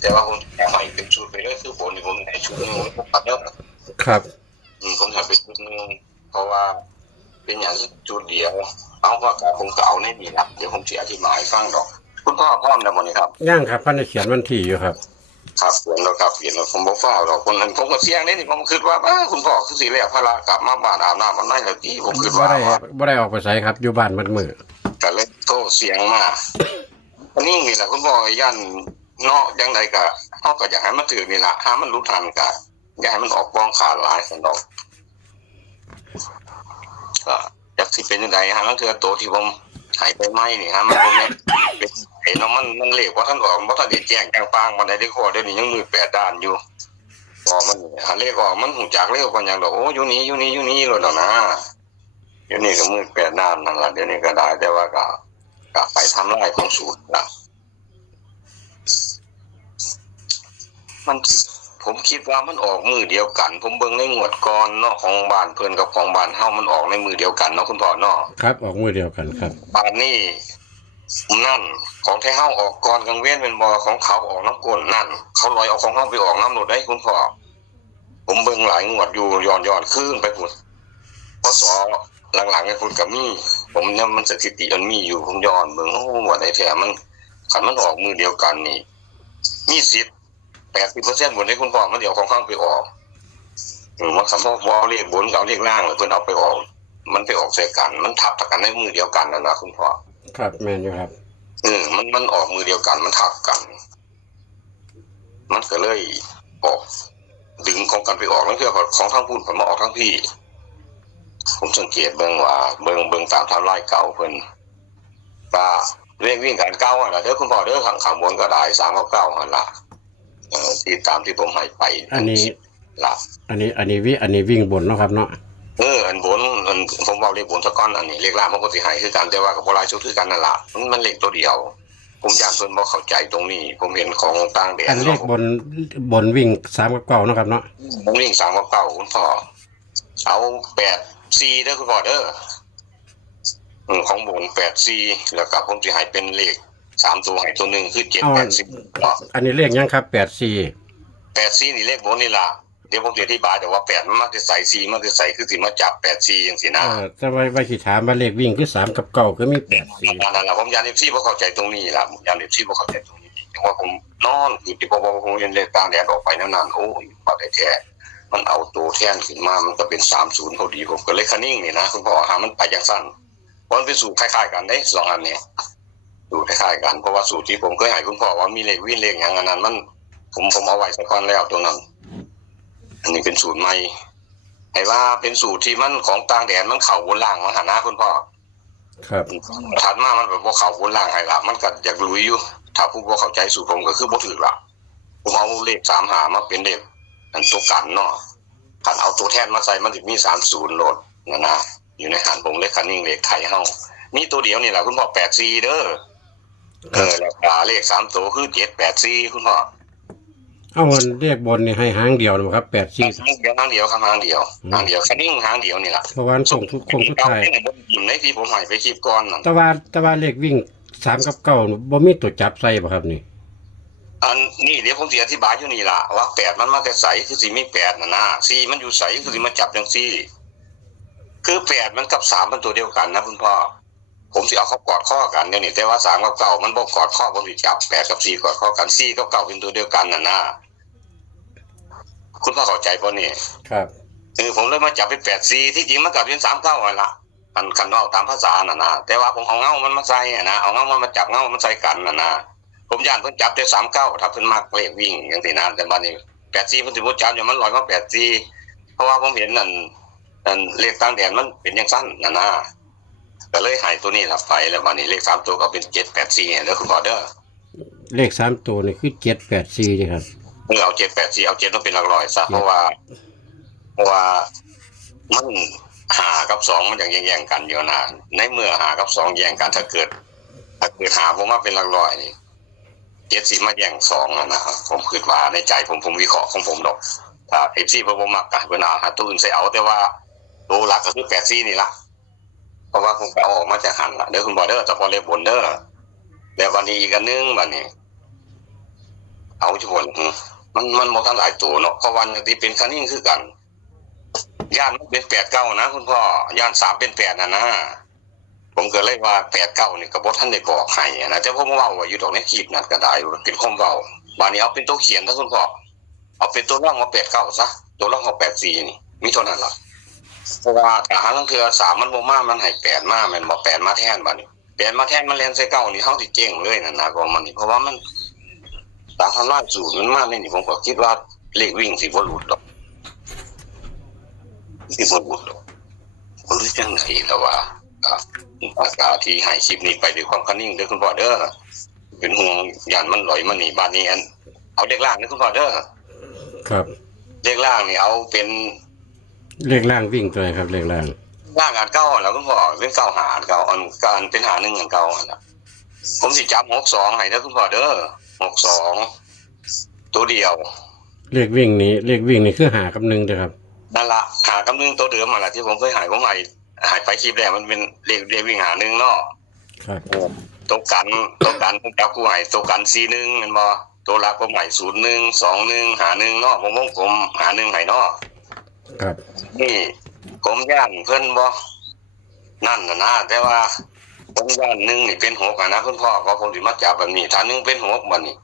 แต่ว่าผมแถมให้เป็นชุดไปเลยคือบนนี่ผมให้ชุดนึงผมตัดแล้วครับผมทำเป็นชุดนึงเพราะว่าเป็นอย่างจุดเดียวเอาว่าผมก็เอาในนี่นะเดี๋ยวผมจะอธิบายฟังดอกคุณพ่อพร้อมแล้วบ่นี่ครับย่างครับพันจะเขียนวันที่อยู่ครับครับเขียนแล้วครับเขียนแล้วผมบอกฟ้าดอกคนนั้นผมก็เสียงนี่ผมคิดว่าคุณพ่อคือสิแล้วพระกลับมาบ้านอาบน้ำมันไม่แล้วที่ผมคิดว่าบ่ได้ออกไปใช้ครับอยู่บ้านมันมือก็เลยโทรเสียงมาอันนี้นี่แหละคุณพ่อย่านเนาะจังไดก็เฮาก็อยากให้มันถือนี่ล่ะหามันรู้ทันก็อยากให้มันออกป้องขาดหลายสันดอกก็จักสิเป็นจังไดฮะนั่นคือตัวที่ผมหายไปไหมนี่ฮะมันบ่แม่นเห็นว่ามันเลขว่าท่านออกบ่ทันได้แจ้งจังปางบ่ได้ได้ขอเดี๋ยวนี้ยังมือ8ด้านอยู่พอมันหาเลขออกมันหูจักเลขกว่าหยังดอกโอ้อยู่นี่เลยดอกนะเดี๋ยวนี้ก็มือ8ด้านนั่นล่ะเดี๋ยวนี้ก็ได้แต่ว่าก็ไปทำลายของสูตรล่ะมันผมคิดว่ามันออกมือเดียวกันผมเบิ่งในงวดก่อนเนาะของบ้านเพิ่นกับของบ้านเฮามันออกในมือเดียวกันเนาะคุณพ่อเนาะครับออกมือเดียวกันครับบ้านนี้นั่นของไทเฮาออกก่อนกลางเว้นเป็นบ่ของเขาออกน้ำก้นนั่นเขาลอยเอาของเฮาไปออกน้ำหลุดได้คุณพ่อผมเบิ่งหลายงวดอยู่ย้อนขึ้นไปพุ่นพศหลังๆไอ้พุ่นก็มีผมเนี่ยมันสถิติมันมีอยู่ผมย้อนเบิ่งโอ้ว่าได้แท้มันคันมันออกมือเดียวกันนี่มีสิทธิ์80%บนให้คุณพ่อมันเดี๋ยวของข้างไปออกมันสำหรับวอลเลขบนกับเลขล่างเลยเพิ่นเอาไปออกมันไปออกใส่กันมันทับกันในมือเดียวกันนะคุณพ่อครับแม่นอยู่ครับมันออกมือเดียวกันมันทับกันมันก็เลยออกดึงของกันไปออกนั่นคือของทั้งพุ่นผมมาออกทั้งพี่ผมสังเกตเบิ่งว่าเบิ่งตามไทม์ไลน์เก่าเพิ่นว่าเรียกวิ่งกันเก่าอ่ะเด้อคุณพ่อเด้อข้างบนก็ได้399หั่นล่ะที่ตามที่ผมให้ไปอันนี้ล่ะอันนี้วิ่งบนเนาะครับเนาะอันบนผมเว้าเลขบนซะก่อนอันนี้เลขล่างมันก็สิให้คือกันแต่ว่าก็บ่หลายชุดคือกันนั่นล่ะมันเลขตัวเดียวผมย่านเพิ่นบ่เข้าใจตรงนี้ผมเห็นของต่างแดนอันเลขบนวิ่ง3กับ9เนาะครับเนาะผมวิ่ง3กับ9คุณพ่อเอา84เด้อคุณพ่อเด้อของบน84แล้วก็ผมสิให้เป็นเลข3ตัวให้ตัวนึงคือ784อันนี้เลขยังครับ84นี่เลขบนนี่ล่ะเดี๋ยวผมจะอธิบายแต่ว่า8มันมาจะใส่4มันจะใส่คือสิมาจับ84จังซี่นะแต่ว่าสิถามว่าเลขวิ่งคือ3กับ9ก็มี84นั่นล่ะผมยาน FC บ่เข้าใจตรงนี้ล่ะยาน FC บ่เข้าใจตรงนี้แต่ว่าผมนอนอยู่ที่ผมเห็นเลขต่างแดนออกไปนั่นโอ้ยบ่ได้แท้มันเอาตัวแทนขึ้นมามันก็เป็น30พอดีผมก็เลยคันนิ่งนี่นะคุณพ่อหามันไปจังซั่นมันเป็นสูตรคล้ายๆกันเด้2อันนี้สูตรคล้ายๆกันเพราะว่าสูตรที่ผมเคยให้คุณพ่อว่ามีเลขวิ่งเลขหยังอันนั้นมันผมเอาไว้ซะก่อนแล้วตัวนั้นอันนี้เป็นสูตรใหม่ให้ว่าเป็นสูตรที่มันของต่างแดนมันเข้าบนล่างมาหานะคุณพ่อครับถัดมามันแบบบ่เข้าบนล่างให้ล่ะมันก็อยากลุยอยู่ถ้าผู้บ่เข้าใจสูตรผมก็คือบ่ถูกล่ะผมเอาเลข3หามาเป็นเลขอันตัวกันเนาะคันเอาตัวแทนมาใส่มันสิมี30โหลดนะอยู่ในหันผมเลขคันนิ่งเลขไทยเฮามีตัวเดียวนี่ล่ะคุณพ่อ84เด้อแล้วก็เลข3ตัวคือ784คุณพ่อเอามันเรียกบนนี่ให้หางเดียวนะครับ84หางเดียวครับหางเดียวคันนิ่งหางเดียวนี่ล่ะเพราะว่าส่งทุกท้ายอยู่ในที่ผมให้ไปคลิปก่อนนั่นแต่ว่าเลขวิ่ง3กับ9บ่มีตัวจับใส่บ่ครับนี่อันนี้เดี๋ยวผมสิอธิบายอยู่นี่ล่ะว่า8มันมาแต่ไสคือสิมี8น่ะนะ4มันอยู่ไสคือสิมาจับจังซี่คือ8มันกับ3มันตัวเดียวกันนะคุณพ่อผมสิเอาเขากอดข้อกันเดี๋ยวนี้แต่ว่า3กับ9มันบ่กอดข้อผมสิจับ8กับ4กอดข้อกัน4กับ9เป็นตัวเดียวกันน่ะนะคุณพ่อเข้าใจบ่นี่ครับผมเลยมาจับเป็น84ที่จริงมันก็เป็น39นั่นล่ะคันเอาตามภาษาน่ะนะแต่ว่าผมเอาเงามันมาใส่นะเอาเงามันมาจับเงามันใส่กันน่ะนะผมย่านเพิ่นจับได้39ถ้าเพิ่นมักเลขวิ่งจังซี่นะแต่บัดนี้84เพิ่นสิบ่จับอยู่มันลอยมา84เพราะว่าผมเห็นนั่นเลขต่างแดนมันเป็นจังซั่นน่ะนะก็เลยให้ตัวนี้ล่ะไปแล้วบัดนี้เลข3ตัวก็เป็น784เด้อคุณพ่อเด้อเลข3ตัวนี่คือ784นี่ครับเอา784เอา7มาเป็นหลักร้อยซะเพราะว่ามัน5กับ2มันยังแย่งกันอยู่นะในเมื่อ5กับ2แย่งกันถ้าเกิด5ผมมาเป็นหลักร้อยนี่7สิมาแย่ง2นะครับผมคิดว่าในใจผมวิเคราะห์ของผมดอกถ้า FC บ่มักก็เพิ่นเอาหาตัวอื่นใส่เอาแต่ว่าตัวหลักก็คือ84นี่ล่ะเพราะว่าผมเอาออกมาจากหันล่ะเด้อคุณบ่เด้อเฉพาะเลขบนเด้อแล้ววันนี้อีกอันนึงบัดนี้ เอาชวนมันบ่ทันหลายตัวเนาะเพราะวันที่เป็นคันนิ่งคือกันย่านมันเป็น8-9นะคุณพ่อย่าน3เป็น8นะผมก็เลยว่า8-9นี่ก็บ่ทันได้บอกให้นะแต่ผมเว้าไว้อยู่ดอกในคลิปนั้นก็ได้เป็นความเว้าบาดนี้เอาเป็นตัวเขียนถ้าคุณพ่อเอาเป็นตัวร่องมา89ซะตัวร่องเอา84นี่มีเท่านั้นล่ะเพราะว่าถ้าหาลางเทื่อ3มันบ่มามันให้8มาแม่นบ่8มาแทนบัดนี้8มาแทนมันแล่นใส่9นี่เฮาสิเจ๊งเลยนั่นนะก็มันนี่เพราะว่ามันตามทำลายสูตรมันมาในนี่ผมก็คิดว่าเลขวิ่งสิบ่หลุดดอกสิบ่หลุดดอกบ่รู้จังได๋แล้วว่าอากาศที่ให้คลิปนี้ไปด้วยความคันนิ่งเด้อคุณพ่อเด้อเป็นห่วงย่านมันลอยมานี่บ้านนี้อันเอาเด็กล่างเด้อคุณพ่อเด้อ ครับ เด็กล่างนี่เอาเป็น เลขล่างวิ่งตัวไหนครับเลขล่าง ล่างอันเก่าแล้วคุณพ่อเป็น9หาอันเก่าอันการเป็นหา1อันเก่าอันน่ะผมสิจับ62ให้เด้อคุณพ่อเด้อ62ตัวเดียว เลขวิ่งนี่คือหากับหนึ่งเด้อครับ นั่นละหากำนึงตัวเดิมมาละที่ผมเคยหายผมหายไปคลิปแรกมันเป็นเรียกวิ่งหาหนึ่งเนาะ ครับ ตัวกันผมจับกูใหายตัวกัน41มันบ่ตัวรักผมใหาย01 21หา1เนาะผมวงกลมหา1ให้เนาะ ครับ นี่ผมย่านเพิ่นบ่นั่นน่ะนะแต่ว่าผมย่าน1นี่เป็น6อ่ะนะคุณพ่อก็ผมสิมาจับแบบนี้ถ้า1เป็น6บัดนี้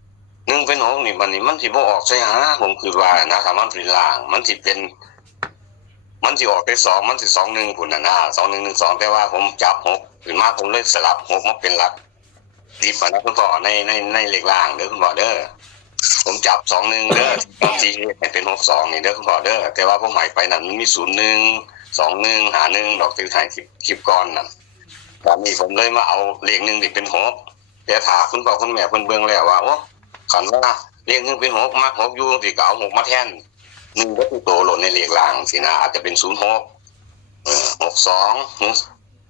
1เป็น6นี่บัดนี้มันสิบ่ออกใส่หาผมคิดว่านะถ้ามันเป็นล่างมันสิเป็นมันสิออกไป2มันสิ21พุ่นน่ะนะ2112แต่ว่าผมจับ6ขึ้นมาผมเลยสลับ6มาเป็นหลัก10นะคุณพ่อในเลขล่างเด้อคุณพ่อเด้อผมจับ21เด้อบางทีให้เป็น62นี่เด้อคุณพ่อเด้อแต่ว่าผมหมายไปนั่นมันมี01 21หา1ดอกที่ถ่ายคลิปก่อนนั่นตอนนี้ผมเลยมาเอาเลข1นี่เป็น6แต่ถ้าคุณพ่อคุณแม่เพิ่นเบิ่งแล้วว่าโอ้คันว่าเลข1เป็น6มัก6อยู่สิก็เอา6มาแทน1ก็คือโตหล่นในเลขล่างสินะอาจจะเป็น06 62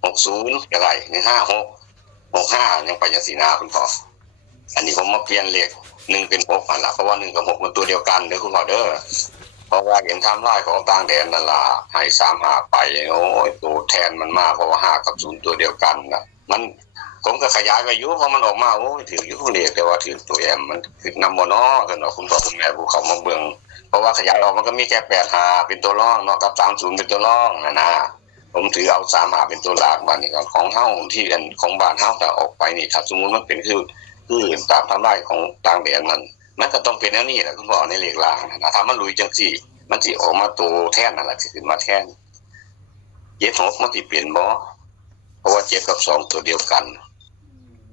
60ก็ได้156 65ยังไปจังซี่นะคุณพ่ออันนี้ผมมาเปลี่ยนเลข1เป็น6นั่นล่ะเพราะว่า1กับ6มันตัวเดียวกันเด้อคุณพ่อเด้อเพราะว่าเห็นไทม์ไลน์ของต่างแดนนั่นล่ะให้35ไปโอ้ยตัวแทนมันมาเพราะว่า5กับ0ตัวเดียวกันน่ะมันผมก็ขยายไปอยู่เพราะมันออกมาโอ้ยถืออยู่เลขแต่ว่าถือตัวแอมมันคือนำบ่เนาะซั่นเนาะคุณพ่อคุณแม่ผู้เข้ามาเบิ่งเพราะว่าขยายออกมันก็มีแค่85เป็นตัวรองเนาะกับ30เป็นตัวรองนะผมถือเอา35เป็นตัวหลักบัดนี้ก็ของเฮาที่อันของบ้านเฮาถ้าออกไปนี่ถ้าสมมุติมันเป็นคือตามทำลายของต่างแดนมันก็ต้องเป็นแนวนี้แหละคุณพ่อในเลขล่างนะถ้ามันลุยจังซี่มันสิออกมาตัวแทนนั่นล่ะสิขึ้นมาแทน76มันสิเปลี่ยนบ่เพราะว่า7กับ2ตัวเดียวกัน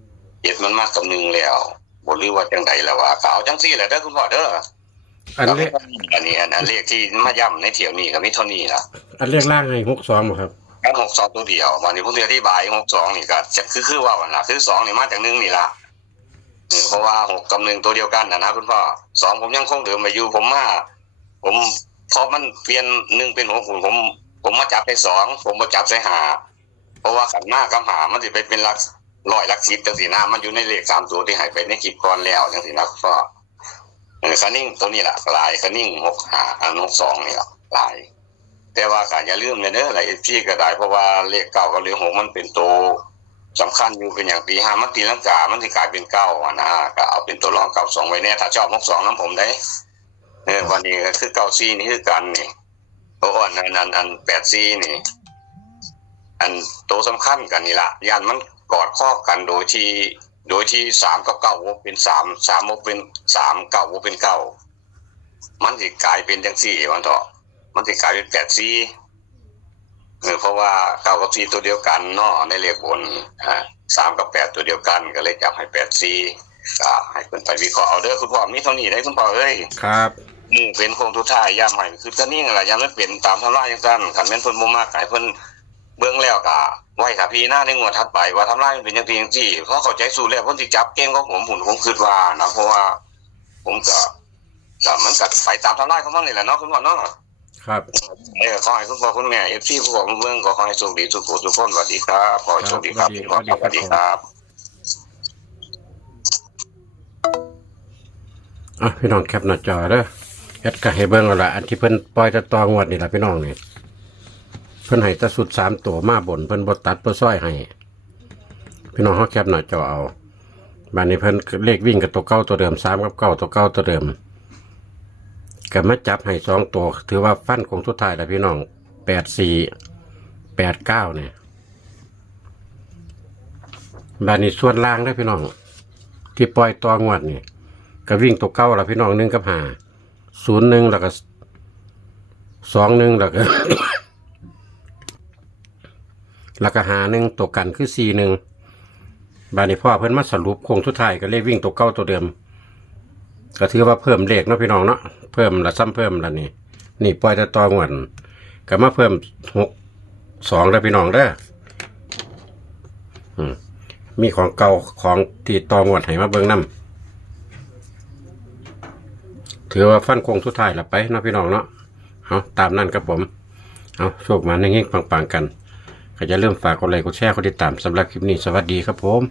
7มันมากับ1แล้วบ่รู้ว่าจังได๋แล้วว่าก็เอาจังซี่แหละเด้อคุณพ่อเด้ออันนี้อันเลขที่มาย้ำในเที่ยวนี้ก็มีเท่านี้ล่ะ อันเลขล่างให้62บ่ครับ อัน62ตัวเดียววันนี้ผมจะอธิบาย62นี่ก็จะคือว่าวันล่ะคือ2นี่มาจาก1นี่ล่ะเพราะว่า6กับ1ตัวเดียวกันนะคุณพ่อ2ผมยังคงเดิมไปอยู่ผมพอมันเปลี่ยน1เป็น6ผมมาจับไป2ผมบ่จับใส่5เพราะว่าขันมากับ5มันสิไปเป็นหลักร้อยหลัก10จังซี่นะมันอยู่ในเลข3ตัวที่ให้ไปในคลิปก่อนแล้วจังซี่นะคุณพ่อคันนิ่งตัวนี้ล่ะหลายคันนิ่ง65อัน62นี่ล่ะหลายแต่ว่าก็อย่าลืมเด้อหลายที่ก็ได้เพราะว่าเลข9กับเลข6มันเป็นตัวสำคัญอยู่เป็นอย่างตี5มันตีลังกามันสิกลายเป็น9อ่ะนะก็เอาเป็นตัวรอง92ไว้แน่ถ้าชอบ62นำผมได้วันนี้ก็คือ94นี่คือกันนี่ตัวอ่อนอัน84นี่อันตัวสำคัญกันนี่ล่ะย่านมันกอดข้อกันโดยที่3กับ9บ่เป็น3 3บ่เป็น3 9บ่เป็น9มันสิกลายเป็นจังซี่มันเถาะมันสิกลายเป็น84เพราะว่า9กับ4ตัวเดียวกันเนาะในเลขบน3กับ8ตัวเดียวกันก็เลยจับให้84ก็ให้เพิ่นไปวิเคราะห์เอาเด้อคุณพ่อมีเท่านี้ได้คุณพ่อเอ้ยครับเป็นโครงสุดท้ายยามใหม่คือตอนนี้ล่ะยามมันเป็นตามทำลายจังซั่นคันแม่นเพิ่นบ่มาให้เพิ่นเบิ่งแล้วก็ไว้ถ้าพี่หน้าในงวดถัดไปว่าทำลายมันเป็นจังซี่เพราะเข้าใจสูตรแล้วเพิ่นสิจับเก่งของผมคิดว่านะเพราะว่าผมก็มันก็ไปตามทำลายของมันนี่แหละเนาะคุณพ่อเนาะครับขอให้คุณพ่อคุณแม่ FC ผู้ของเมืองก็ขอให้โชคดีทุกคนสวัสดีครับขอให้โชคดีครับสวัสดีครับพี่น้องแคปหน้าจอเด้อแอดก็ให้เบิ่งแล้วล่ะอันที่เพิ่นปล่อยตะตองวดนี่ล่ะพี่น้องนี่เพิ่นให้ตะสุด3ตัวมาบนเพิ่นบ่ตัดบ่ซ้อยให้พี่น้องเฮาแคปหน้าจอเอา บ้านนี้เพิ่นเลขวิ่งกับตัวเก้าตัวเดิม3กับ9ตัวเก้าตัวเดิมก็มาจับให้2ตัวถือว่าฟันคงสุดท้ายแล้วพี่น้อง84 89เนี่ยบ้านนี้ส่วนล่างได้อพี่น้องที่ปล่อยตัวงวดนี่ก็วิ่งตัวเก้าแล้วพี่น้อง1กับ5 01แล้วก็21แล้วก็ แล้วก็51ตัวกันคือ41บาดนี้พ่อเพิ่นมาสรุปโคงสุดท้ายก็เลขวิ่งตัวเก้าตัวเดิมก็ถือว่าเพิ่มเลขเนาะพี่น้องเนาะเพิ่มละซ้ำเพิ่มละนี่ปล่อยแต่ต่องวดก็มาเพิ่ม62แล้วพี่น้องเด้อมีของเก่าของที่ต่องวดให้มาเบิ่งนำถือว่าฟันโคงสุดท้ายละไปเนาะพี่น้องเนาะเอาตามนั้นครับผมเอาโชคมาเฮงๆปังๆกันก็จะเริ่าลืมฝากกดไลค์กดแชร์กดติดตามสำหรับคลิปนี้สวัสดีครับผม